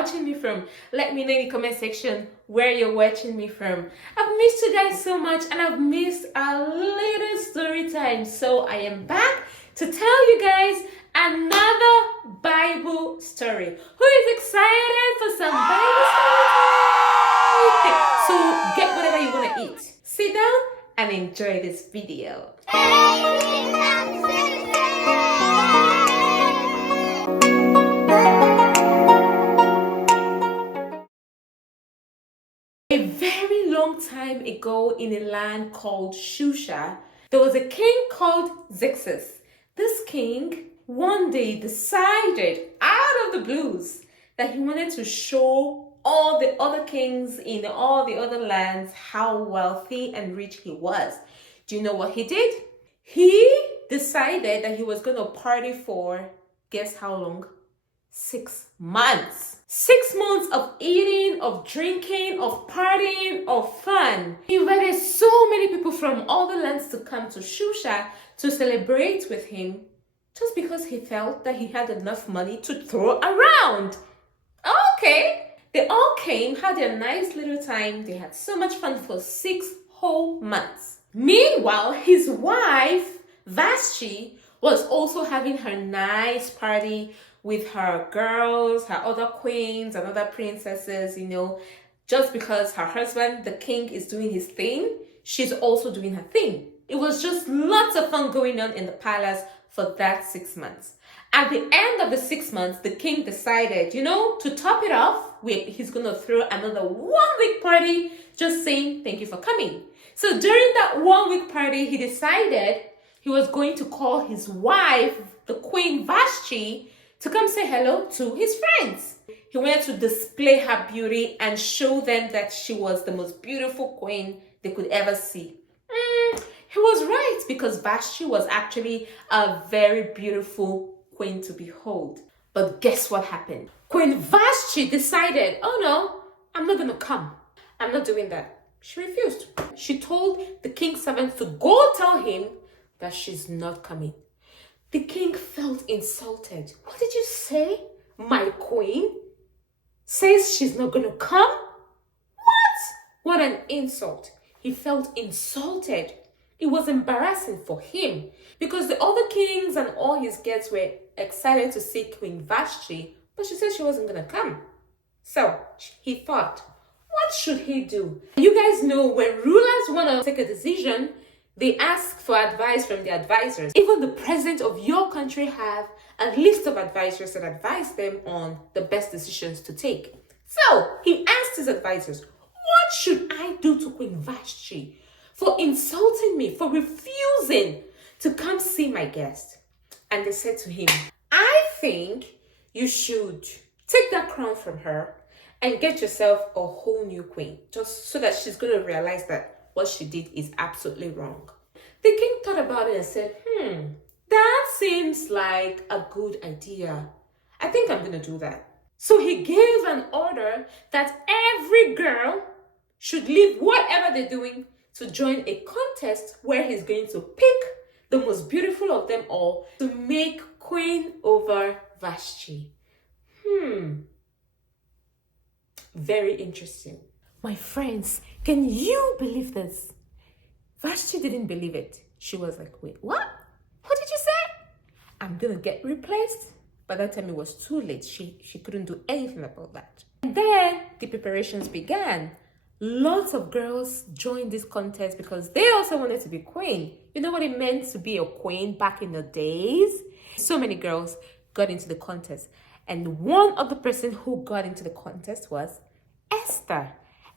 watching me from. Let me know in the comment section where you're watching me from. I've missed you guys so much, and I've missed our little story time. So I am back to tell you guys another Bible story. Who is excited for some Bible story? So get whatever you want to eat. Sit down and enjoy this video. A very long time ago in a land called Shusha, there was a king called Xerxes. This king one day decided out of the blues that he wanted to show all the other kings in all the other lands how wealthy and rich he was. Do you know what he did? He decided that he was going to party for, guess how long? 6 months. 6 months of eating, of drinking, of partying, of fun. He invited so many people from all the lands to come to Shusha to celebrate with him just because he felt that he had enough money to throw around. Okay. They all came, had a nice little time. They had so much fun for 6 whole months. Meanwhile, his wife, Vashti, was also having her nice party with her girls, her other queens and other princesses, just because her husband, the king, is doing his thing, she's also doing her thing. It was just lots of fun going on in the palace for that 6 months. At the end of the 6 months, the king decided, to top it off, he's going to throw another 1-week party, just saying thank you for coming. So during that 1-week party, he decided he was going to call his wife, the queen Vashti, to come say hello to his friends. He wanted to display her beauty and show them that she was the most beautiful queen they could ever see. He was right, because Vashti was actually a very beautiful queen to behold. But guess what happened? Queen Vashti decided, oh no, I'm not going to come. I'm not doing that. She refused. She told the king's servant to go tell him that she's not coming. The king felt insulted. What did you say? My queen says she's not going to come? What? What an insult. He felt insulted. It was embarrassing for him because the other kings and all his guests were excited to see Queen Vashti, but she said she wasn't going to come. So he thought, what should he do? You guys know when rulers want to take a decision, they ask for advice from the advisors. Even the president of your country have a list of advisors that advise them on the best decisions to take. So he asked his advisors, what should I do to Queen Vashti for insulting me, for refusing to come see my guest? And they said to him, I think you should take that crown from her and get yourself a whole new queen, just so that she's going to realize that what she did is absolutely wrong. The king thought about it and said, that seems like a good idea. I think I'm going to do that. So he gave an order that every girl should leave whatever they're doing to join a contest where he's going to pick the most beautiful of them all to make queen over Vashti. Very interesting. My friends, can you believe this? Vashti didn't believe it. She was like, wait, what? What did you say? I'm going to get replaced? By that time, it was too late. She couldn't do anything about that. And then the preparations began. Lots of girls joined this contest because they also wanted to be queen. You know what it meant to be a queen back in the days? So many girls got into the contest. And one of the person who got into the contest was Esther.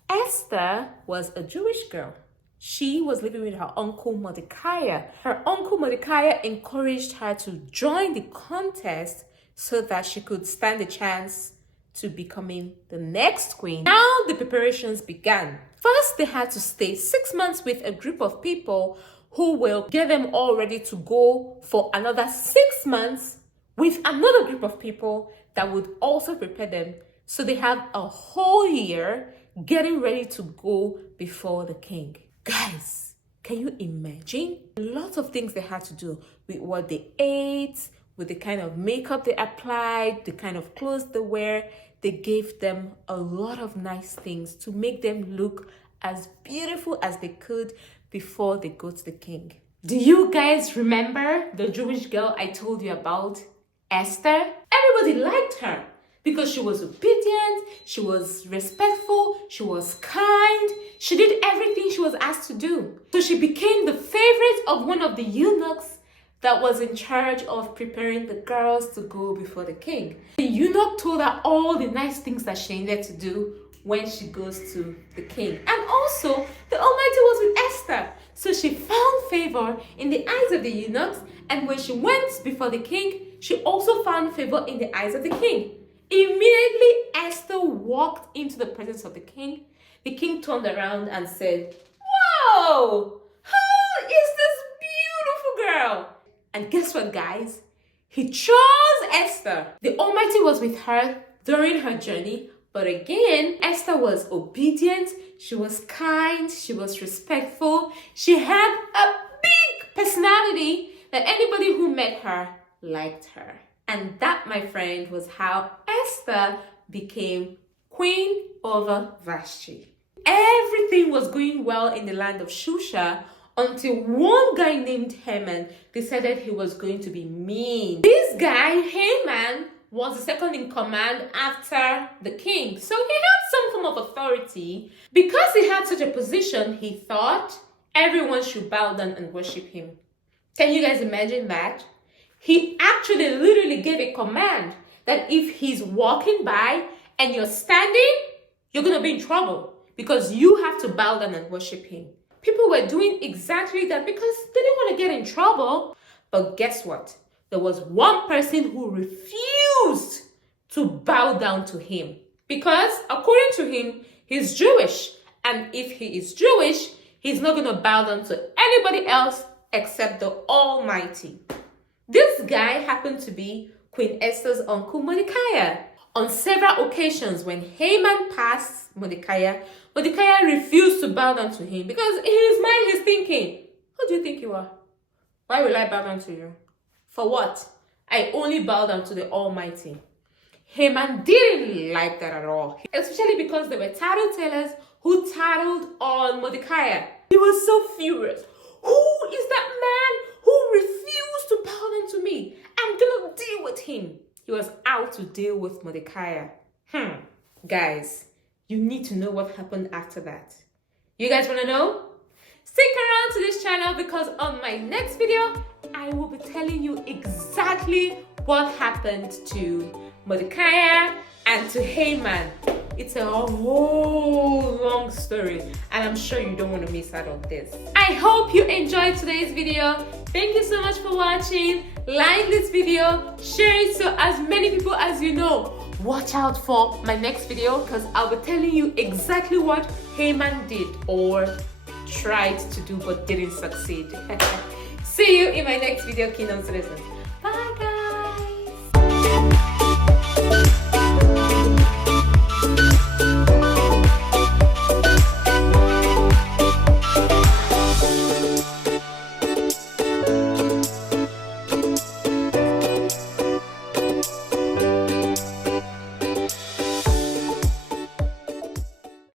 Esther was a Jewish girl. She was living with her uncle Mordecai. Her uncle Mordecai encouraged her to join the contest so that she could stand a chance to becoming the next queen. Now the preparations began. First, they had to stay 6 months with a group of people who will get them all ready to go for another 6 months with another group of people that would also prepare them. So they have a whole year getting ready to go before the king. Guys, can you imagine? Lots of things they had to do with what they ate, with the kind of makeup they applied, the kind of clothes they wear. they gave them a lot of nice things to make them look as beautiful as they could before they go to the king. Do you guys remember the Jewish girl I told you about, Esther? Everybody liked her because she was obedient, she was respectful, she was kind, she did everything she was asked to do. So she became the favorite of one of the eunuchs that was in charge of preparing the girls to go before the king. The eunuch told her all the nice things that she needed to do when she goes to the king. And also, the Almighty was with Esther. So she found favor in the eyes of the eunuchs, and when she went before the king, she also found favor in the eyes of the king. Immediately, Esther walked into the presence of the king. The king turned around and said, "Whoa! Who is this beautiful girl?" And guess what, guys? He chose Esther. The Almighty was with her during her journey, but again, Esther was obedient, she was kind, she was respectful, she had a big personality that anybody who met her liked her. And that, my friend, was how Esther became queen over Vashti. Everything was going well in the land of Shusha until one guy named Haman decided he was going to be mean. This guy, Haman, was the second in command after the king. So he had some form of authority. Because he had such a position, he thought everyone should bow down and worship him. Can you guys imagine that? He actually literally gave a command that if he's walking by and you're standing, you're going to be in trouble because you have to bow down and worship him. People were doing exactly that because they didn't want to get in trouble. But guess what? There was one person who refused to bow down to him because according to him, he's Jewish. And if he is Jewish, he's not going to bow down to anybody else except the Almighty. This guy happened to be Queen Esther's uncle Mordecai. On several occasions when Haman passed Mordecai refused to bow down to him because in his mind he's thinking, who do you think you are? Why will I bow down to you? For what? I only bow down to the Almighty. Haman didn't like that at all, especially because there were tattletellers who tattled on Mordecai. He was so furious. Who is that man who refused to bow down to me? I'm gonna deal with him. He was out to deal with Mordecai. Guys, you need to know what happened after that. You guys want to know? Stick around to this channel because on my next video, I will be telling you exactly what happened to Mordecai and to Haman. It's a whole long story and I'm sure you don't want to miss out on this. I hope you enjoyed today's video. Thank you so much for watching. Like this video, share it to as many people as you know. Watch out for my next video because I'll be telling you exactly what Haman did or tried to do but didn't succeed. See you in my next video, Kingdom Citizens. Bye guys.